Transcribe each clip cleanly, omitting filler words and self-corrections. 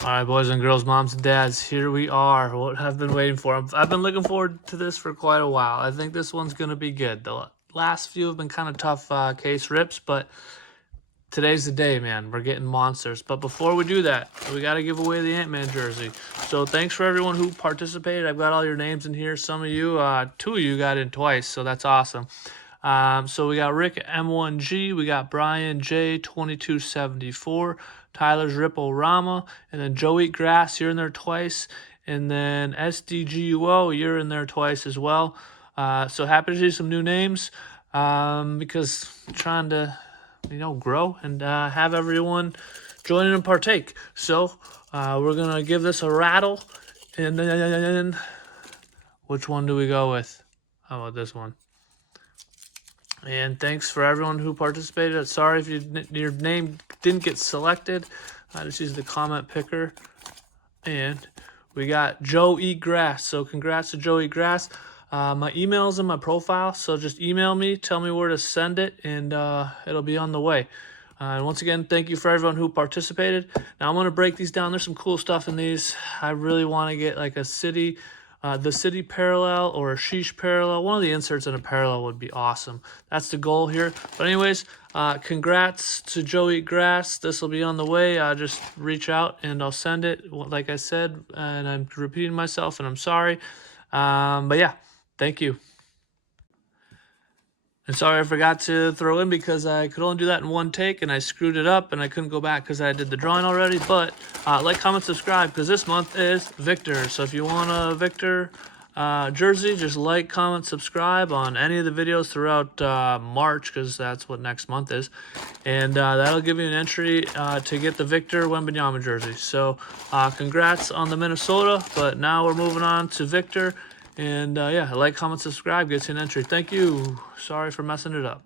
All right, boys and girls, moms and dads, here we are. What I've been waiting for. I've been looking forward to this for quite a while. I think this one's going to be good. The last few have been kind of tough case rips, but today's the day, man. We're getting monsters. But before we do that, we got to give away the Ant-Man jersey. So thanks for everyone who participated. I've got all your names in here. Some of you, two of you got in twice, so that's awesome. So we got Rick M1G, we got Brian J2274, Tyler's Ripple Rama, and then Joe Eat Grass, you're in there twice, and then SDGUO, you're in there twice as well. So happy to see some new names because I'm trying to, grow and have everyone join in and partake. So we're gonna give this a rattle, and then which one do we go with? How about this one? And thanks for everyone who participated. Sorry if your name didn't get selected. I just used the comment picker. And we got Joe Eat Grass. So congrats to Joe Eat Grass. My email's in my profile, so just email me, tell me where to send it, and it'll be on the way. And once again, thank you for everyone who participated. Now I'm going to break these down. There's some cool stuff in these. I really want to get like a city, the city parallel or a sheesh parallel. One of the inserts in a parallel would be awesome. That's the goal here. But anyways, congrats to Joe Eat Grass. This will be on the way. Just reach out and I'll send it, like I said, and I'm repeating myself and I'm sorry. But yeah, thank you. And sorry I forgot to throw in because I could only do that in one take and I screwed it up and I couldn't go back because I did the drawing already. But like, comment, subscribe because this month is Victor. So if you want a Victor jersey, just like, comment, subscribe on any of the videos throughout March because that's what next month is. And that'll give you an entry to get the Victor WEMBY jersey. So congrats on the Minnesota, but now we're moving on to Victor. And yeah, like, comment, subscribe, gets you an entry. Thank you. Sorry for messing it up.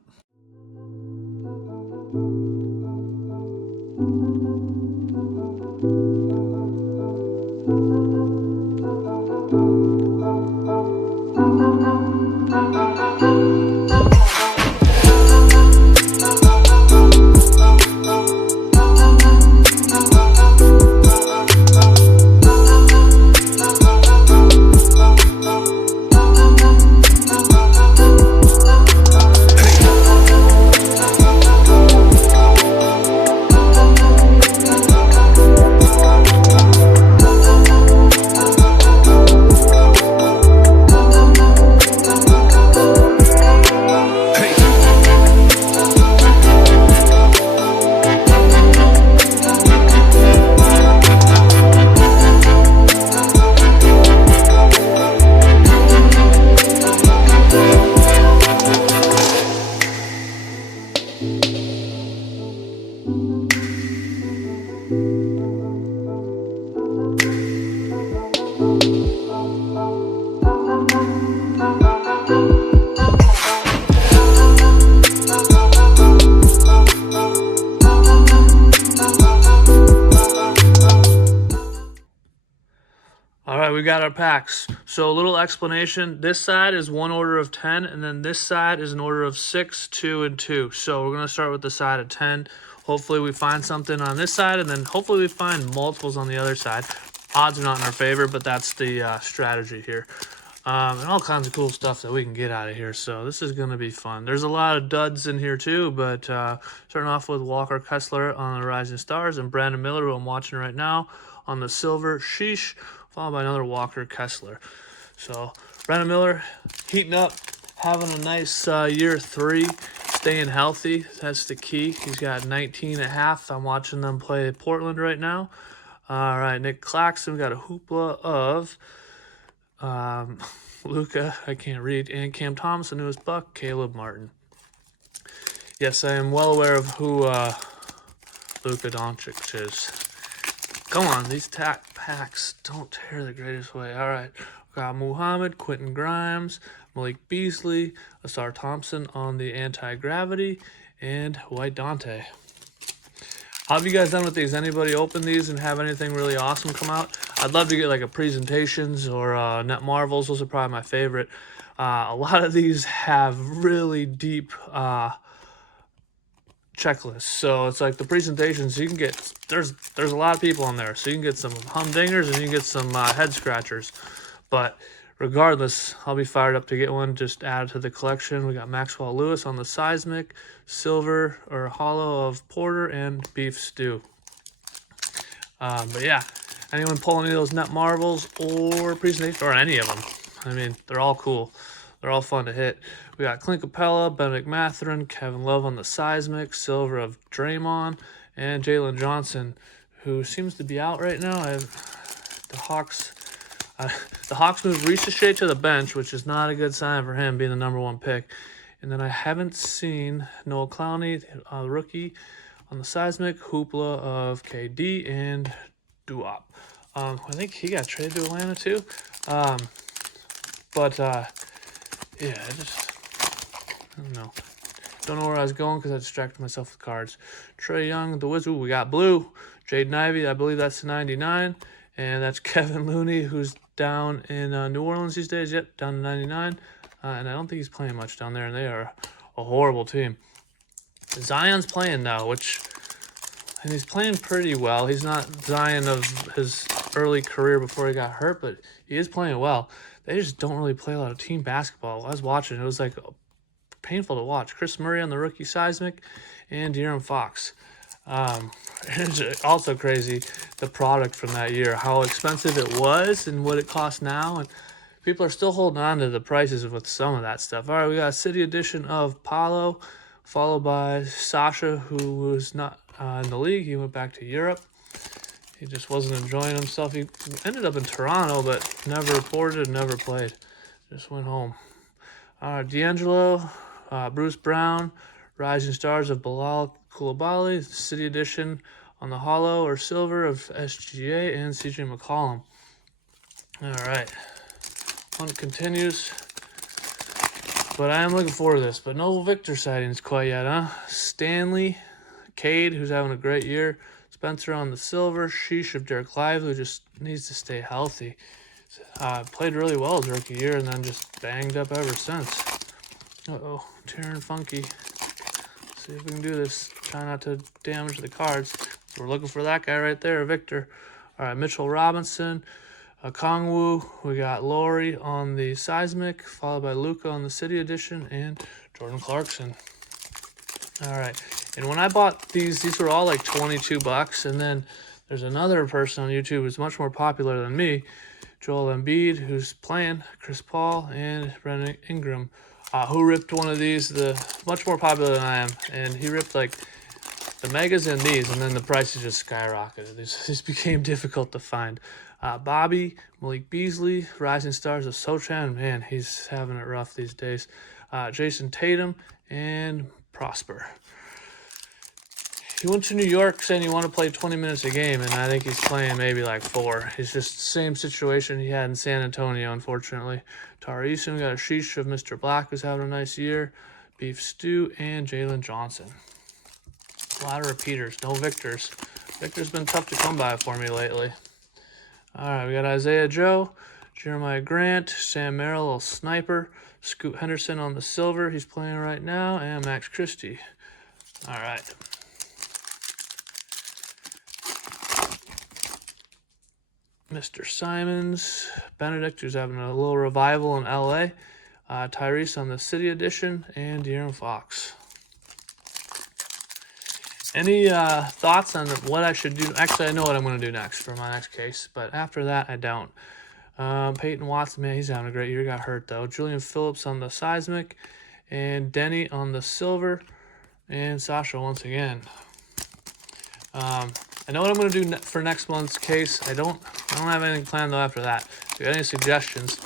All right, we got our packs. So a little explanation. This side is one order of 10, and then this side is an order of 6, 2, and 2. So we're going to start with the side of 10. Hopefully we find something on this side, and then hopefully we find multiples on the other side. Odds are not in our favor, but that's the strategy here. And all kinds of cool stuff that we can get out of here. So this is going to be fun. There's a lot of duds in here too, but starting off with Walker Kessler on the Rising Stars and Brandon Miller, who I'm watching right now, on the Silver Sheesh, followed by another Walker Kessler. So Brandon Miller heating up, having a nice year 3, staying healthy. That's the key. He's got 19.5. I'm watching them play Portland right now. All right, Nick Claxton, we got a hoopla of Luka, I can't read, and Cam Thomas, the newest Buck, Caleb Martin. Yes, I am well aware of who Luka Doncic is. Come on, these packs don't tear the greatest way. All right, we got Muhammad, Quentin Grimes, Malik Beasley, Asar Thompson on the anti-gravity, and White Dante. How have you guys done with these? Anybody open these and have anything really awesome come out? I'd love to get like a presentations or Net Marvels. Those are probably my favorite. A lot of these have really deep checklist. So it's like the presentations you can get. There's a lot of people on there, so you can get some humdingers and you can get some head scratchers. But regardless, I'll be fired up to get one. Just add to the collection. We got Maxwell Lewis on the Seismic, silver or hollow of Porter, and beef stew. But yeah, anyone pull any of those net marbles or presentation or any of them? I mean, they're all cool. They're all fun to hit. We got Clint Capella, Benedict Mathurin, Kevin Love on the Seismic, silver of Draymond, and Jalen Johnson, who seems to be out right now. The Hawks moved Ricochet to the bench, which is not a good sign for him being the #1 pick. And then I haven't seen Noel Clowney, the rookie, on the Seismic, Hoopla of KD, and Duop. I think he got traded to Atlanta too. Yeah, I don't know. Don't know where I was going because I distracted myself with cards. Trae Young, the Wizard. We got blue. Jaden Ivey, I believe that's 99. And that's Kevin Looney, who's down in New Orleans these days. Yep, down to 99. And I don't think he's playing much down there, and they are a horrible team. Zion's playing now, and he's playing pretty well. He's not Zion of his early career before he got hurt, but he is playing well. They just don't really play a lot of team basketball. I was watching. It was like painful to watch. Chris Murray on the rookie Seismic, and De'Aaron Fox. It's also crazy, the product from that year, how expensive it was and what it costs now. And people are still holding on to the prices with some of that stuff. All right, we got a City Edition of Paolo, followed by Sasha, who was not in the league. He went back to Europe. He just wasn't enjoying himself. He ended up in Toronto, but never reported, never played. Just went home. D'Angelo, Bruce Brown, Rising Stars of Bilal Coulibaly, City Edition on the hollow or silver of SGA, and CJ McCollum. All right. Hunt continues. But I am looking forward to this. But no Victor sightings quite yet, huh? Stanley, Cade, who's having a great year. Spencer on the silver. Sheesh of Derek Lively, who just needs to stay healthy. Played really well his rookie year and then just banged up ever since. Uh-oh, Taryn Funky. See if we can do this. Try not to damage the cards. We're looking for that guy right there, Victor. All right, Mitchell Robinson, Kongwu. We got Laurie on the Seismic, followed by Luca on the City Edition, and Jordan Clarkson. All right, and when I bought these were all like $22, and then there's another person on YouTube who's much more popular than me, Joel Embiid, who's playing, Chris Paul, and Brandon Ingram, who ripped one of these, much more popular than I am, and he ripped like the megas and these, and then the prices just skyrocketed. These became difficult to find. Bobby, Malik Beasley, Rising Stars of Sochan, man, he's having it rough these days. Jason Tatum, and Prosper. He went to New York saying he wanted to play 20 minutes a game, and I think he's playing maybe like 4. He's just the same situation he had in San Antonio, unfortunately. Tari Eason, got a Sheesh of Mr. Black, who's having a nice year. Beef Stew, and Jalen Johnson. A lot of repeaters, no Victors. Victor's been tough to come by for me lately. All right, we got Isaiah Joe, Jeremiah Grant, Sam Merrill, little sniper, Scoot Henderson on the silver, he's playing right now, and Max Christie. All right. Mr. Simons, Benedict, who's having a little revival in LA, Tyrese on the City Edition, and De'Aaron Fox. Any thoughts on what I should do? Actually, I know what I'm going to do next for my next case, but after that, I don't. Peyton Watson, man, he's having a great year. Got hurt, though. Julian Phillips on the Seismic, and Denny on the silver, and Sasha once again. I know what I'm going to do for next month's case. I don't have anything planned, though, after that. If you got any suggestions,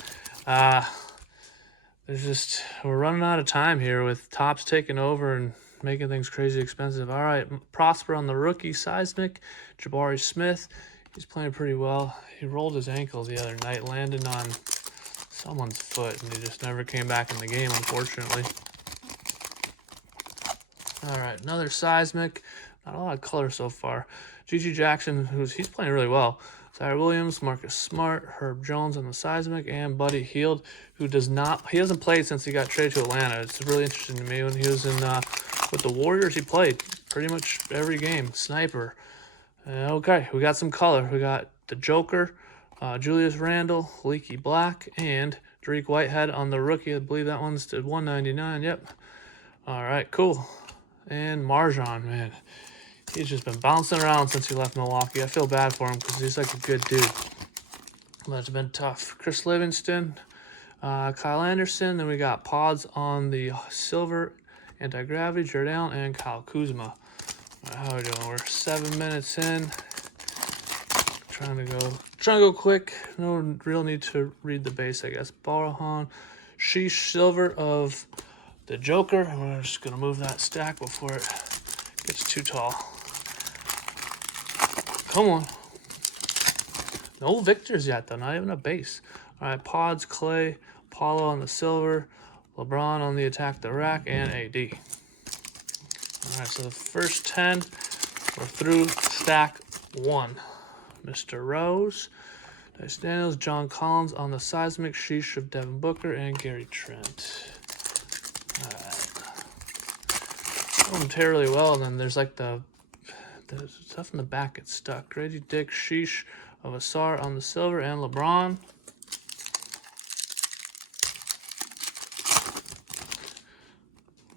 we're running out of time here with Topps taking over and making things crazy expensive. All right, Prosper on the rookie Seismic, Jabari Smith. He's playing pretty well. He rolled his ankle the other night, landing on someone's foot, and he just never came back in the game, unfortunately. All right, another Seismic. Not a lot of color so far. G.G. Jackson, he's playing really well. Tyler Williams, Marcus Smart, Herb Jones on the Seismic, and Buddy Hield, who hasn't played since he got traded to Atlanta. It's really interesting to me. When he was with the Warriors, he played. pretty much every game. Sniper. Okay, we got some color. We got the Joker, Julius Randle, Leaky Black, and Dariq Whitehead on the rookie. I believe that one's to 199. Yep. All right, cool. And Marjan, man, he's just been bouncing around since he left Milwaukee. I feel bad for him because he's like a good dude. But it's been tough. Chris Livingston, Kyle Anderson. Then we got Pods on the silver, anti-gravity, Jared Allen, and Kyle Kuzma. How are we doing? We're 7 minutes in. Trying to go quick. No real need to read the base, I guess. Barahan, Sheesh Silver of the Joker. And we're just gonna move that stack before it gets too tall. Come on. No victors yet, though. Not even a base. All right, Pods, Clay, Paulo on the silver, LeBron on the attack the rack, and AD. All right, so the first 10, we're through stack 1. Mr. Rose, Dice Daniels, John Collins on the Seismic, Sheesh of Devin Booker, and Gary Trent. All right. Going terribly well, and then there's like the stuff in the back gets stuck. Reggie Dick, Sheesh of Asar on the silver, and LeBron.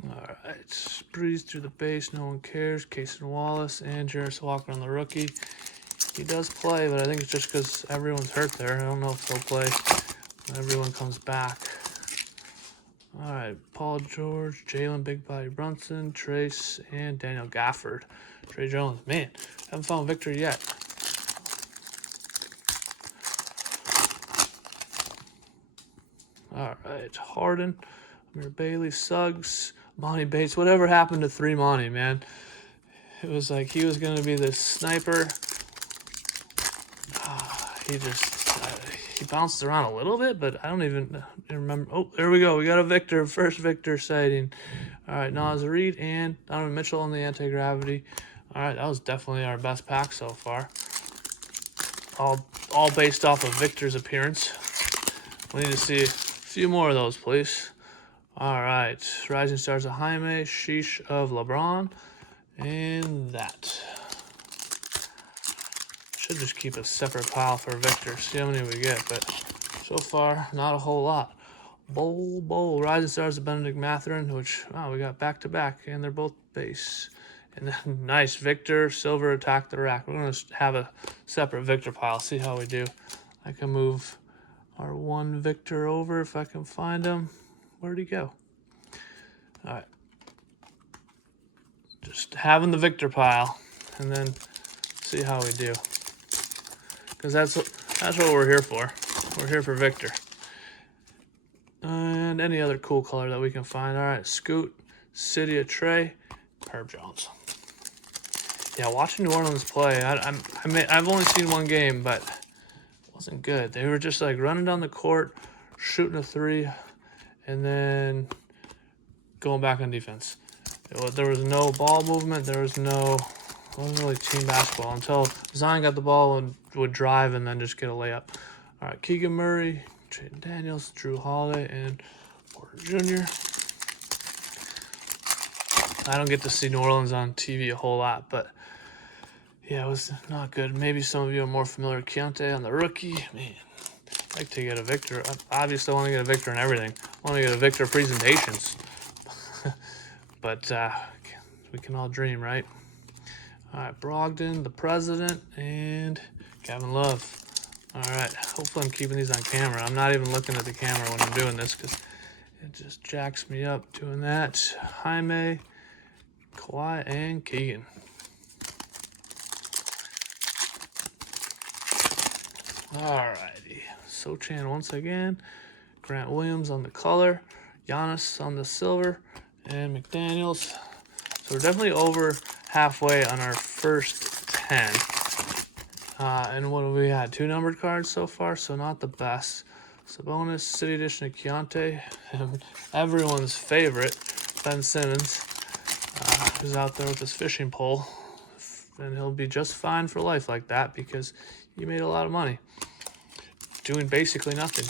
All right, breeze through the base, no one cares. Casey Wallace and Jarris Walker on the rookie. He does play, but I think it's just because everyone's hurt there. I don't know if he'll play when everyone comes back. All right, Paul George, Jalen Big Body Brunson, Trace, and Daniel Gafford. Trey Jones, man, haven't found victory yet. All right, Harden, Amir Bailey, Suggs, Monty Bates. Whatever happened to 3 Monty, man? It was like he was going to be the sniper. He bounced around a little bit, but I don't even remember. Oh, there we go. We got a Victor, first Victor sighting. All right, Naz Reid and Donovan Mitchell on the anti-gravity. All right, that was definitely our best pack so far. All based off of Victor's appearance. We need to see a few more of those, please. All right, Rising Stars of Jaime, Sheesh of LeBron, and that. Should just keep a separate pile for Victor. See how many we get, but so far, not a whole lot. Bowl, Rising Stars of Benedict Mathurin, which, wow, we got back-to-back, and they're both base. And then, nice, Victor, silver, attack the rack. We're going to have a separate Victor pile, see how we do. I can move our one Victor over if I can find him. Where'd he go? All right. Just having the Victor pile, and then see how we do. Because that's what we're here for. We're here for Victor. And any other cool color that we can find. All right, Scoot, City of Trey, Herb Jones. Yeah, watching New Orleans play, I've only seen one game, but it wasn't good. They were just like running down the court, shooting a 3, and then going back on defense. There was no ball movement. It wasn't really team basketball until Zion got the ball and would drive and then just get a layup. All right, Keegan Murray, Jaden Daniels, Drew Holiday, and Porter Jr. I don't get to see New Orleans on TV a whole lot, but yeah, it was not good. Maybe some of you are more familiar with Keontae on the rookie. Man, I'd like to get a Victor. Obviously, I want to get a Victor in everything. I want to get a Victor presentations. But we can all dream, right? All right, Brogdon, the President, and Kevin Love. All right, hopefully I'm keeping these on camera. I'm not even looking at the camera when I'm doing this because it just jacks me up doing that. Jaime, Kawhi, and Keegan. All righty, Sochan once again. Grant Williams on the color. Giannis on the silver. And McDaniels. So we're definitely over halfway on our first 10. And what have we had? 2 numbered cards so far, so not the best. Sabonis, City Edition of Keontae, and everyone's favorite, Ben Simmons, who's out there with his fishing pole. And he'll be just fine for life like that because he made a lot of money doing basically nothing,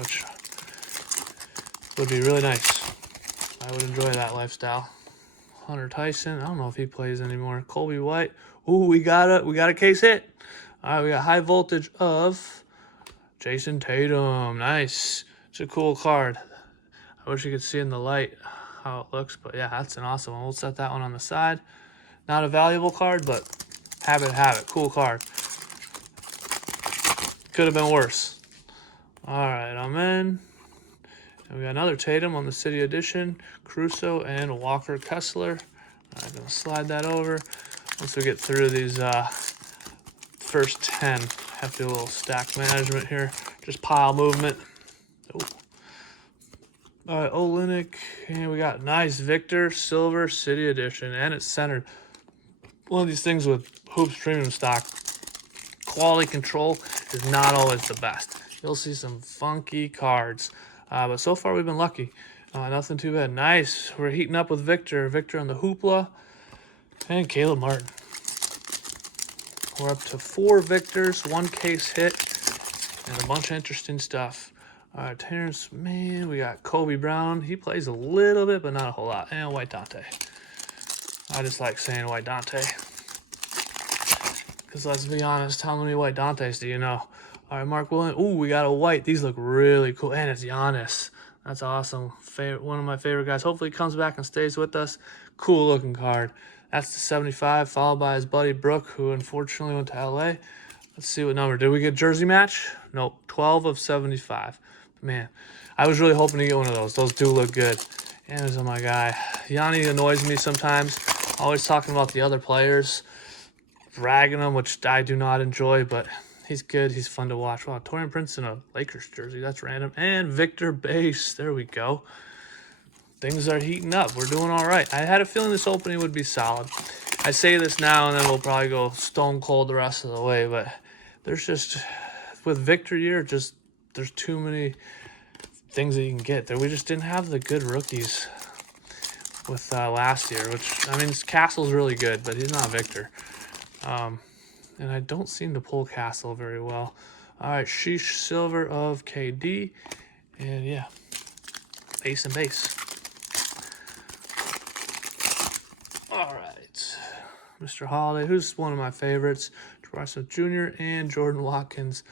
which would be really nice. I would enjoy that lifestyle. Hunter Tyson. I don't know if he plays anymore. Colby White. Ooh, we got a case hit. All right, we got high voltage of Jason Tatum. Nice. It's a cool card. I wish you could see in the light how it looks, but yeah, that's an awesome one. We'll set that one on the side. Not a valuable card, but have it. Cool card. Could have been worse. All right, I'm in. And we got another Tatum on the City Edition. Caruso and Walker Kessler. I'm going to slide that over. Once we get through these first 10, have to do a little stack management here. Just pile movement. Ooh. All right, Olynyk, and we got nice Victor Silver City Edition, and it's centered. One of these things with Hoops Premium stock, quality control is not always the best. You'll see some funky cards, but so far we've been lucky. Nothing too bad. Nice. We're heating up with Victor. Victor on the Hoopla, and Caleb Martin. We're up to 4 Victors, 1 case hit, and a bunch of interesting stuff. All right, Terrence, man, we got Kobe Brown. He plays a little bit, but not a whole lot. And White Dante. I just like saying White Dante. Because let's be honest, how many White Dantes do you know? All right, Mark Williams. Ooh, we got a white. These look really cool. And it's Giannis. That's awesome. One of my favorite guys. Hopefully he comes back and stays with us. Cool looking card. That's the 75, followed by his buddy Brooke, who unfortunately went to LA. Let's see what number. Did we get jersey match? Nope. 12 of 75. Man, I was really hoping to get one of those. Those do look good. And this is my guy. Yanni annoys me sometimes. Always talking about the other players. Ragging them, which I do not enjoy, but he's good. He's fun to watch. Wow, Torian Prince in a Lakers jersey. That's random. And Victor Base. There we go. Things are heating up. We're doing all right. I had a feeling this opening would be solid. I say this now, and then we'll probably go stone cold the rest of the way, but there's just, with Victor year, just there's too many things that you can get there. We just didn't have the good rookies with last year, which, I mean, Castle's really good, but he's not Victor. And I don't seem to pull Castle very well. All right, Sheesh Silver of KD. And yeah, ace and base. All right, Mr. Holiday, who's one of my favorites. Jabari Smith Jr. and Jordan Watkins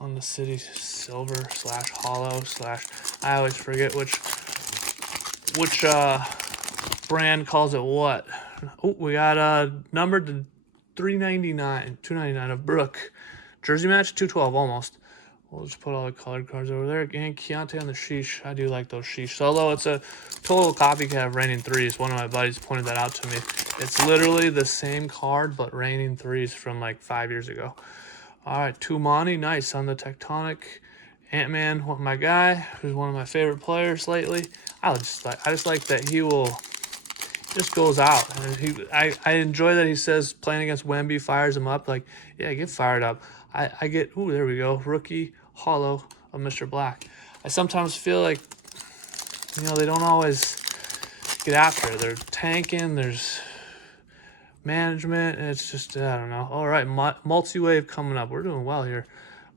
on the City Silver / Hollow / I always forget which brand calls it what. Oh, we got numbered to 299 of Brooke. Jersey match, 212 almost. We'll just put all the colored cards over there. And Keontae on the Sheesh. I do like those Sheesh. Although it's a total copycat of Raining Threes. One of my buddies pointed that out to me. It's literally the same card, but Raining Threes from like 5 years ago. All right, Tumani, nice on the Tectonic. Ant-Man, my guy, who's one of my favorite players lately. I just like that he just goes out. And I enjoy that he says playing against Wemby fires him up. Like, yeah, get fired up. I get, ooh, there we go. Rookie Hollow of Mr. Black. I sometimes feel like, they don't always get after it. They're tanking. There's management, and it's just, I don't know. All right, multi-wave coming up. We're doing well here.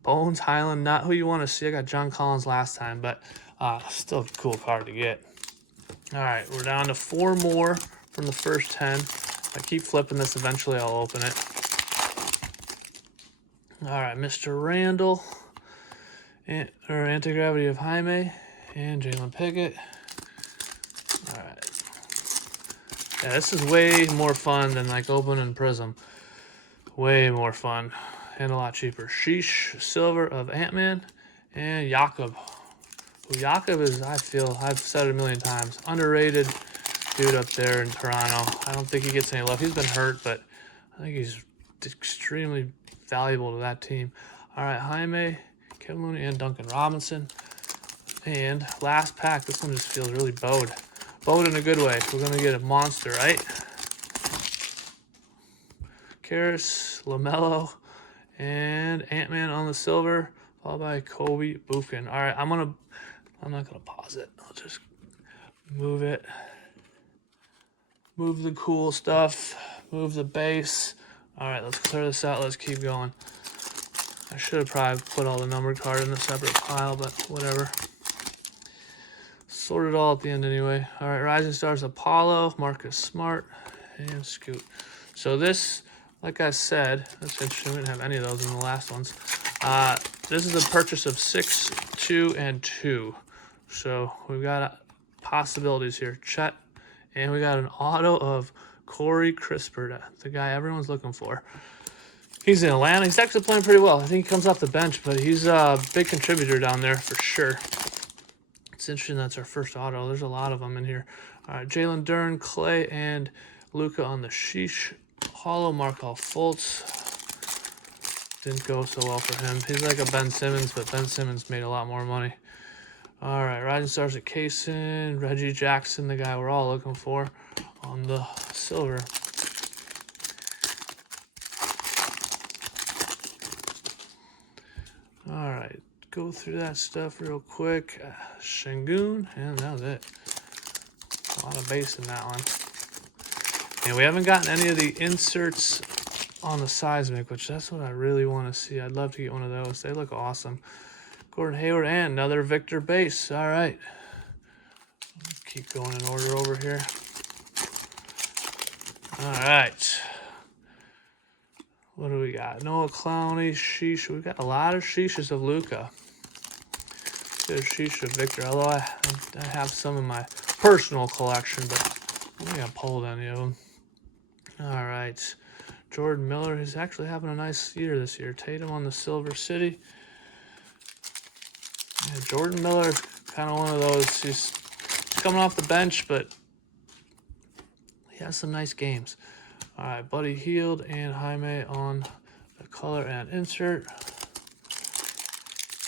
Bones Highland, not who you want to see. I got John Collins last time, but still a cool card to get. All right, we're down to 4 more from the first 10. I keep flipping this. Eventually, I'll open it. All right, Mr. Randall, Anti-Gravity of Jaime, and Jalen Pickett. All right. Yeah, this is way more fun than like opening Prizm. Way more fun and a lot cheaper. Sheesh Silver of Ant-Man and Jakob. Jakob is, I feel, I've said it a million times, underrated dude up there in Toronto. I don't think he gets any love. He's been hurt, but I think he's extremely valuable to that team. All right, Jaime, Kevin Looney, and Duncan Robinson. And last pack, this one just feels really bowed. Bowed in a good way. We're going to get a monster, right? Karis, LaMelo, and Ant-Man on the silver, followed by Kobe Buffkin. All right, I'm not gonna pause it. I'll just move it. Move the cool stuff. Move the base. All right, let's clear this out. Let's keep going. I should have probably put all the numbered card in a separate pile, but whatever. sort it all at the end anyway. All right, Rising Stars Apollo, Marcus Smart, and Scoot. So this, like I said, that's interesting. We didn't have any of those in the last ones. This is a purchase of 6, 2, and 2. So we've got possibilities here. Chet, and we got an auto of Corey Crisper, the guy everyone's looking for. He's in Atlanta. He's actually playing pretty well. I think he comes off the bench, but he's a big contributor down there for sure. It's interesting that's our first auto. There's a lot of them in here. All right, Jalen Duren, Clay, and Luka on the sheesh. Hollow Markelle Fultz. Didn't go so well for him. He's like a Ben Simmons, but Ben Simmons made a lot more money. All right, Rising Stars at Kaysen, Reggie Jackson, the guy we're all looking for on the silver. All right, go through that stuff real quick. Şengün, and that was it. A lot of base in that one. And we haven't gotten any of the inserts on the Seismic, which that's what I really want to see. I'd love to get one of those. They look awesome. Gordon Hayward and another Victor base. All right. Let's keep going in order over here. All right. What do we got? Noah Clowney, sheesh. We've got a lot of sheeshes of Luka. There's sheesh of Victor, although I have some in my personal collection, but I don't think I pulled any of them. All right. Jordan Miller, he's actually having a nice year this year. Tatum on the Silver City. Yeah, Jordan Miller, kind of one of those. He's coming off the bench, but he has some nice games. All right, Buddy Hield and Jaime on the color and insert.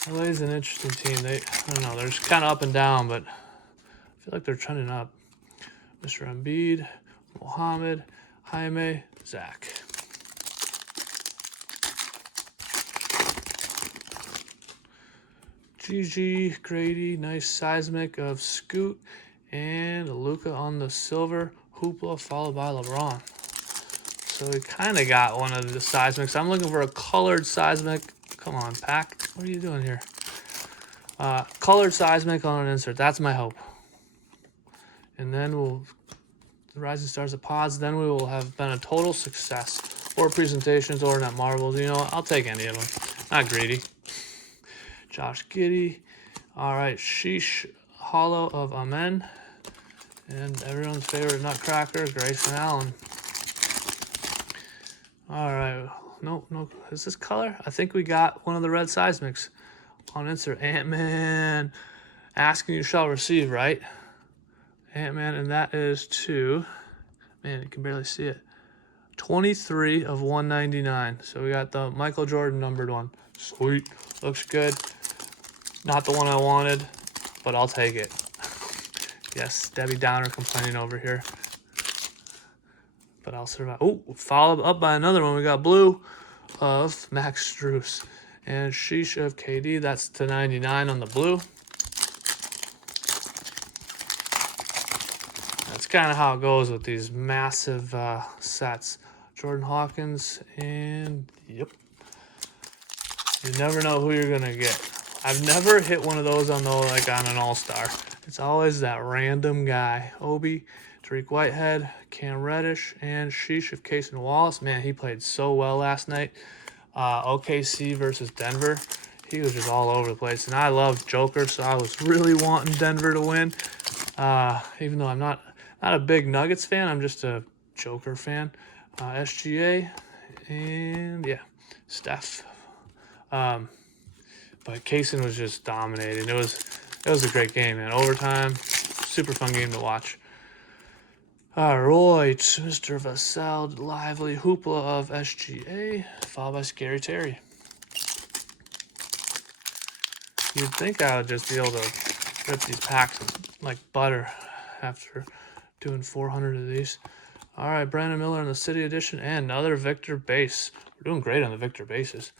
LA's an interesting team. I don't know, they're just kind of up and down, but I feel like they're trending up. Mr. Embiid, Mohammed, Jaime, Zach. GG, Grady, nice Seismic of Scoot, and Luka on the silver. Hoopla followed by LeBron. So we kind of got one of the Seismics. I'm looking for a colored Seismic. Come on, Pack. What are you doing here? Colored Seismic on an insert. That's my hope. And then the Rising Stars of Pods. Then we will have been a total success. Or presentations or net marbles. You know, I'll take any of them. Not greedy. Josh Giddey. All right, sheesh. Hollow of Amen. And everyone's favorite nutcracker, Grayson Allen. All right, no, is this color? I think we got one of the red Seismics on insert. Ant-Man, asking you shall receive, right? Ant-Man, and that is to, man, you can barely see it. 23 of 199. So we got the Michael Jordan numbered one. Sweet, looks good. Not the one I wanted, but I'll take it. Yes, Debbie Downer complaining over here. But I'll survive. Oh, followed up by another one. We got blue of Max Strus. And sheesh of KD. That's to 99 on the blue. That's kind of how it goes with these massive sets. Jordan Hawkins. And, yep. You never know who you're going to get. I've never hit one of those on an all-star. It's always that random guy. Obi, Tariq Whitehead, Cam Reddish, and sheesh of Casey Wallace. Man, he played so well last night. OKC versus Denver. He was just all over the place. And I love Joker, so I was really wanting Denver to win. Even though I'm not a big Nuggets fan, I'm just a Joker fan. SGA, and yeah, Steph. But Kaysen was just dominating. It was a great game, man. Overtime, super fun game to watch. All right, Mr. Vassell, Lively, Hoopla of SGA, followed by Scary Terry. You'd think I would just be able to rip these packs like butter after doing 400 of these. All right, Brandon Miller in the City Edition, and another Victor base. We're doing great on the Victor bases.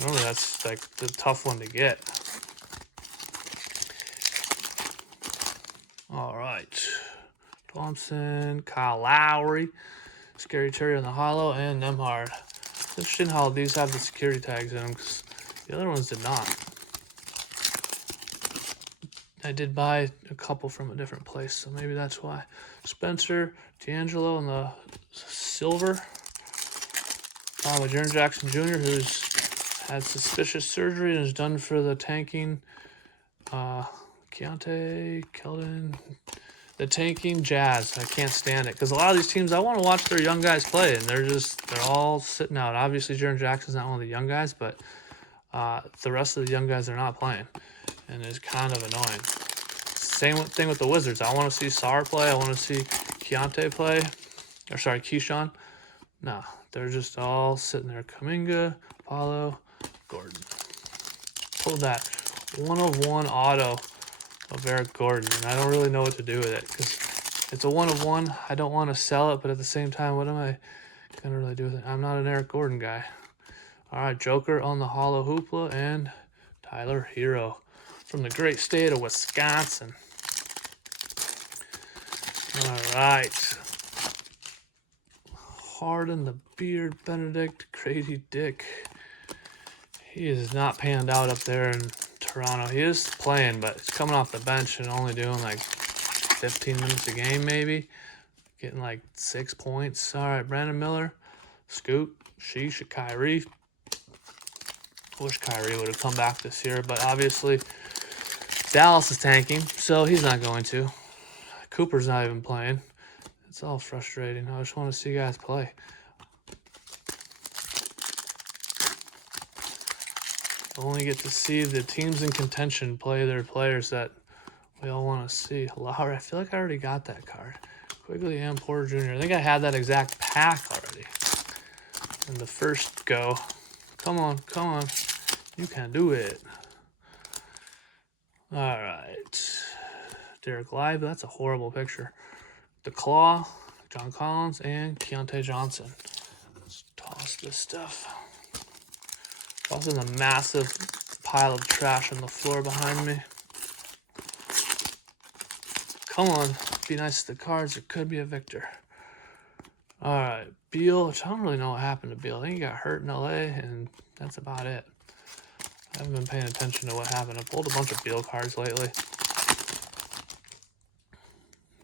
Normally that's like the tough one to get. All right. Thompson, Kyle Lowry, Scary Terry on the hollow, and Nemhard. It's interesting how these have the security tags in them because the other ones did not. I did buy a couple from a different place, so maybe that's why. Spencer, D'Angelo, and the silver. By Jaren Jackson Jr., who's had suspicious surgery and is done for the tanking. Keontae, Keldon, the tanking Jazz. I can't stand it because a lot of these teams, I want to watch their young guys play, and they're all sitting out. Obviously, Jaren Jackson's not one of the young guys, but the rest of the young guys are not playing, and it's kind of annoying. Same thing with the Wizards. I want to see Sarr play. I want to see Keontae play. Or sorry, Keyshawn. No, they're just all sitting there. Kuminga, Paulo, Gordon. Pull that 1/1 auto of Eric Gordon, and I don't really know what to do with it because it's a 1/1. I don't want to sell it, but at the same time, what am I gonna really do with it? I'm not an Eric Gordon guy. All right, Joker on the Hollow Hoopla and Tyler Hero from the great state of Wisconsin. All right. Harden, the Beard, Benedict, Grady Dick. He is not panned out up there in Toronto. He is playing, but he's coming off the bench and only doing like 15 minutes a game maybe. Getting like 6 points. All right, Brandon Miller, Scoot, Sheesh, Kyrie. Wish Kyrie would have come back this year, but obviously Dallas is tanking, so he's not going to. Cooper's not even playing. It's all frustrating. I just want to see guys play. Only get to see the teams in contention play their players that we all want to see. Lowry, I feel like I already got that card. Quigley and Porter Jr. I think I had that exact pack already in the first go. Come on, come on. You can do it. All right. Derek Live, that's a horrible picture. The Claw, John Collins, and Keontae Johnson. Let's toss this stuff. Tossing a massive pile of trash on the floor behind me. Come on, be nice to the cards. It could be a victor. All right, Beal, which I don't really know what happened to Beal. I think he got hurt in LA, and that's about it. I haven't been paying attention to what happened. I pulled a bunch of Beal cards lately.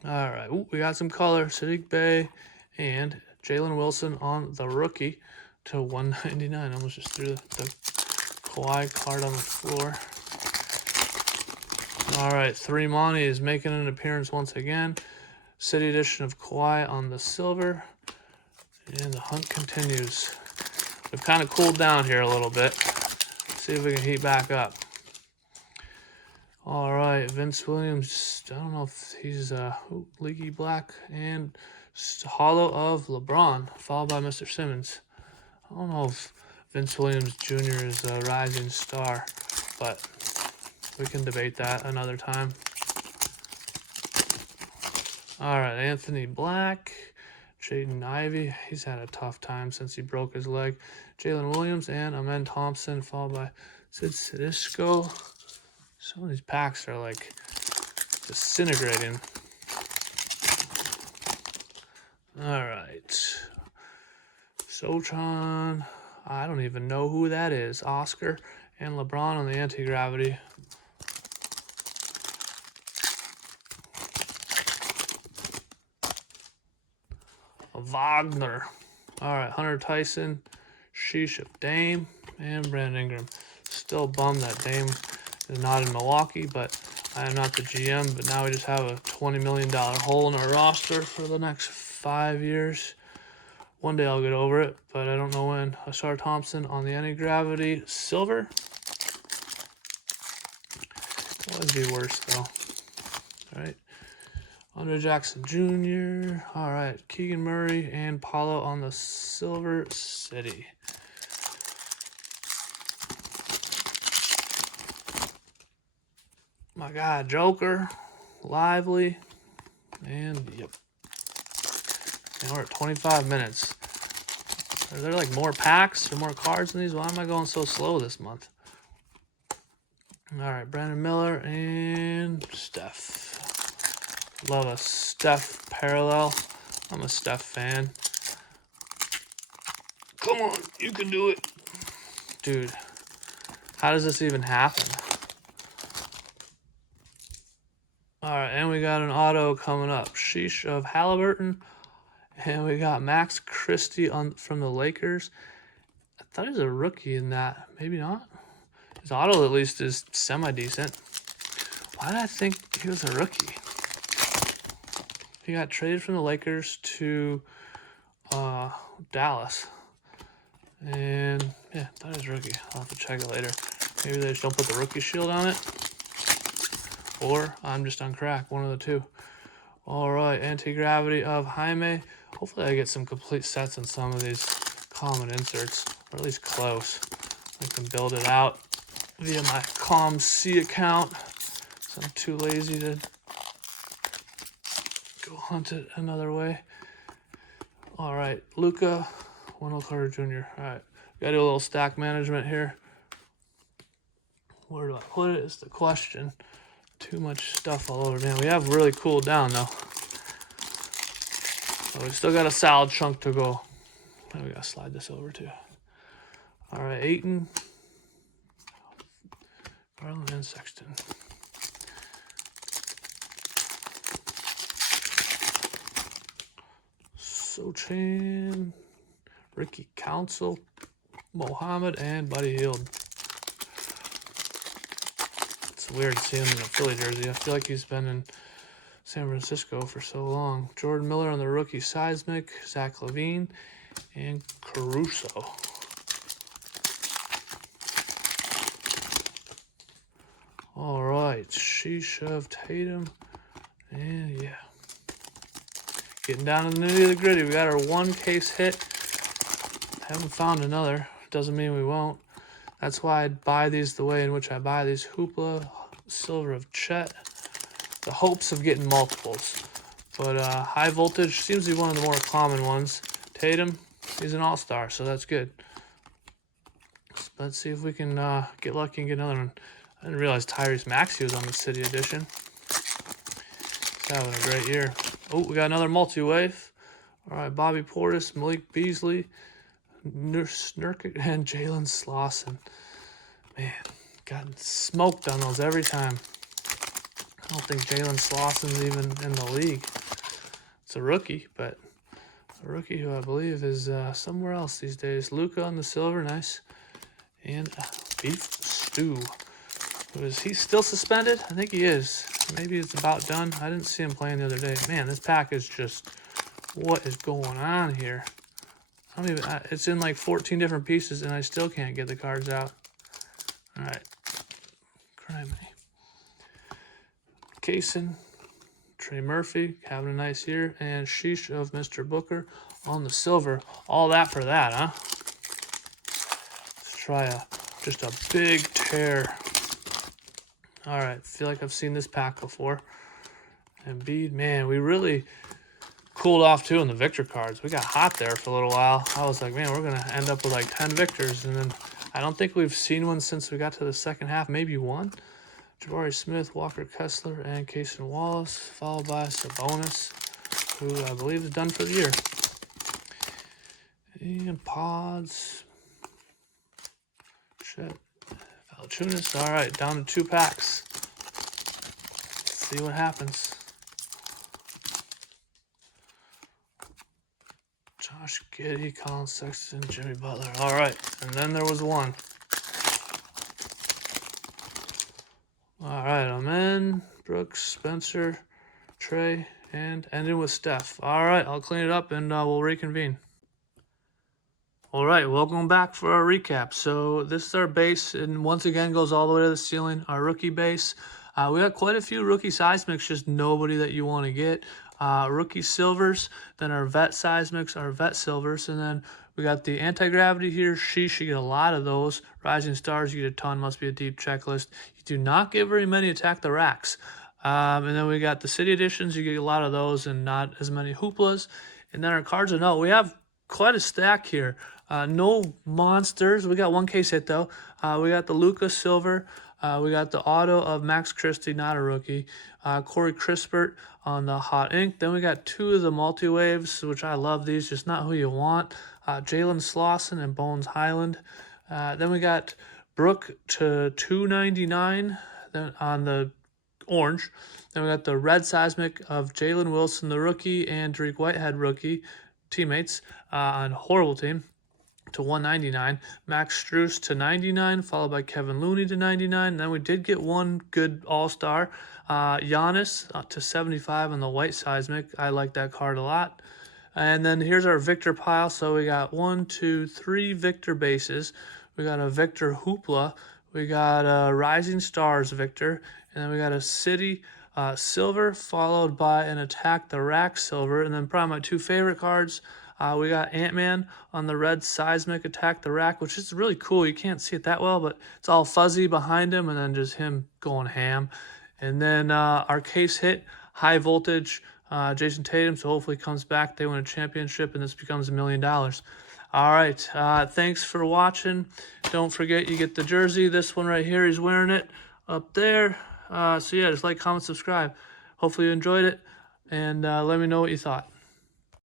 All right, ooh, we got some color. Sadiq Bey and Jalen Wilson on the rookie to 199. I almost just threw the Kawhi card on the floor. All right, 3 Monty is making an appearance once again. City edition of Kawhi on the silver. And the hunt continues. We've kind of cooled down here a little bit. See if we can heat back up. All right, Vince Williams. I don't know if he's leaky black and hollow of LeBron, followed by Mr. Simmons. I don't know if Vince Williams Jr. is a rising star, but we can debate that another time. All right, Anthony Black, Jaden Ivey. He's had a tough time since he broke his leg. Jalen Williams and Amen Thompson, followed by Sid Sidisco. Some of these packs are like disintegrating. All right. Sochan. I don't even know who that is. Oscar and LeBron on the anti-gravity. Wagner. All right, Hunter Tyson, Sheesh of Dame, and Brandon Ingram. Still bummed that Dame is not in Milwaukee, but I am not the GM. But now we just have a $20 million hole in our roster for the next 5 years. One day I'll get over it, but I don't know when. Ashar Thompson on the anti-gravity silver. Always be worse though. All right. Andre Jackson Jr. All right. Keegan Murray and Paulo on the Silver City. My God, Joker, Lively, and yep. And we're at 25 minutes. Are there like more packs or more cards in these? Why am I going so slow this month? All right, Brandon Miller and Steph. Love a Steph parallel. I'm a Steph fan. Come on, you can do it. Dude, how does this even happen? right, and we got an auto coming up. Sheesh of Halliburton. And we got Max Christie from the Lakers. I thought he was a rookie in that. Maybe not. His auto at least is semi-decent. Why did I think he was a rookie? He got traded from the Lakers to Dallas. And yeah, that is rookie. I'll have to check it later. Maybe they just don't put the rookie shield on it. Or I'm just on crack, one of the two. All right, anti-gravity of Jaime. Hopefully I get some complete sets in some of these common inserts, or at least close. I can build it out via my ComC account. So I'm too lazy to go hunt it another way. All right, Luka, Wendell Carter Jr. All right, gotta do a little stack management here. Where do I put it is the question. Too much stuff all over. Man, we have really cooled down though. Oh, we still got a solid chunk to go. Now we gotta slide this over too. All right, Ayton, Garland, and Sexton. Sochan, Ricky Council, Mohammed, and Buddy Hield. It's weird to see him in a Philly jersey. I feel like he's been in San Francisco for so long. Jordan Miller on the rookie Seismic, Zach LaVine, and Caruso. All right, sheesh of Tatum, and yeah. Getting down to the nitty of the gritty. We got our one case hit. Haven't found another. Doesn't mean we won't. That's why I buy these the way in which I buy these. Hoopla, silver of Chet. The hopes of getting multiples. But high voltage seems to be one of the more common ones. Tatum, he's an all-star, so that's good. Let's see if we can get lucky and get another one. I didn't realize Tyrese Maxey was on the City Edition. He's having a great year. Oh, we got another multi-wave. All right, Bobby Portis, Malik Beasley, Nurkic, and Jalen Slauson. Man, got smoked on those every time. I don't think Jalen Slauson's even in the league. It's a rookie, but a rookie who I believe is somewhere else these days. Luka on the silver, nice. And Beef Stew. Is he still suspended? I think he is. Maybe it's about done. I didn't see him playing the other day. Man, this pack is just, what is going on here? I don't even, it's in like 14 different pieces and I still can't get the cards out. All right. Criminy. Kaysen, Trey Murphy, having a nice year, and sheesh of Mr. Booker on the silver. All that for that, huh? Let's try just a big tear. All right, feel like I've seen this pack before. Embiid, man, we really cooled off too in the Victor cards. We got hot there for a little while. I was like, man, we're gonna end up with like 10 Victors, and then I don't think we've seen one since we got to the second half, maybe one. Jabari Smith, Walker Kessler, and Cason Wallace, followed by Sabonis, who I believe is done for the year. And Pods, Chet, Valanciunas. All right, down to 2 packs. Let's see what happens. Josh Giddey, Colin Sexton, Jimmy Butler. All right, and then there was one. All right, Amen, Brooks, Spencer, Trey, and ending with Steph. All right, I'll clean it up and we'll reconvene. All right, welcome back for our recap. So this is our base, and once again goes all the way to the ceiling, our rookie base. We got quite a few rookie Seismics, just nobody that you want to get. Rookie silvers, then our vet Seismics, our vet silvers, and then we got the anti-gravity here. Sheesh, you get a lot of those. Rising stars, you get a ton, must be a deep checklist. You do not get very many Attack the Racks. And then we got the city editions, you get a lot of those and not as many hooplas. And then our cards of note, we have quite a stack here. No monsters. We got one case hit though. We got the Luka silver. We got the auto of Max Christie, not a rookie. Corey Crispert on the hot ink. Then we got 2 of the multi-waves, which I love these, just not who you want. Jalen Slauson and Bones Highland. Then we got Brooke to 299 then on the orange. Then we got the red Seismic of Jalen Wilson, the rookie, and Dariq Whitehead, rookie, teammates on a horrible team, to 199. Max Strus to 99, followed by Kevin Looney to 99. Then we did get one good all-star, Giannis to 75 on the white Seismic. I like that card a lot. And then here's our Victor pile. So we got 1, 2, 3 Victor bases. We got a Victor Hoopla. We got a Rising Stars Victor. And then we got a City Silver, followed by an Attack the Rack Silver. And then probably my 2 favorite cards, we got Ant-Man on the red Seismic Attack the Rack, which is really cool. You can't see it that well, but it's all fuzzy behind him, and then just him going ham. And then our case hit, High Voltage, Jason Tatum, so hopefully comes back, they win a championship, and this becomes $1 million. All right, thanks for watching. Don't forget, you get the jersey. This one right here, he's wearing it up there. So yeah, just like, comment, subscribe. Hopefully you enjoyed it, and let me know what you thought.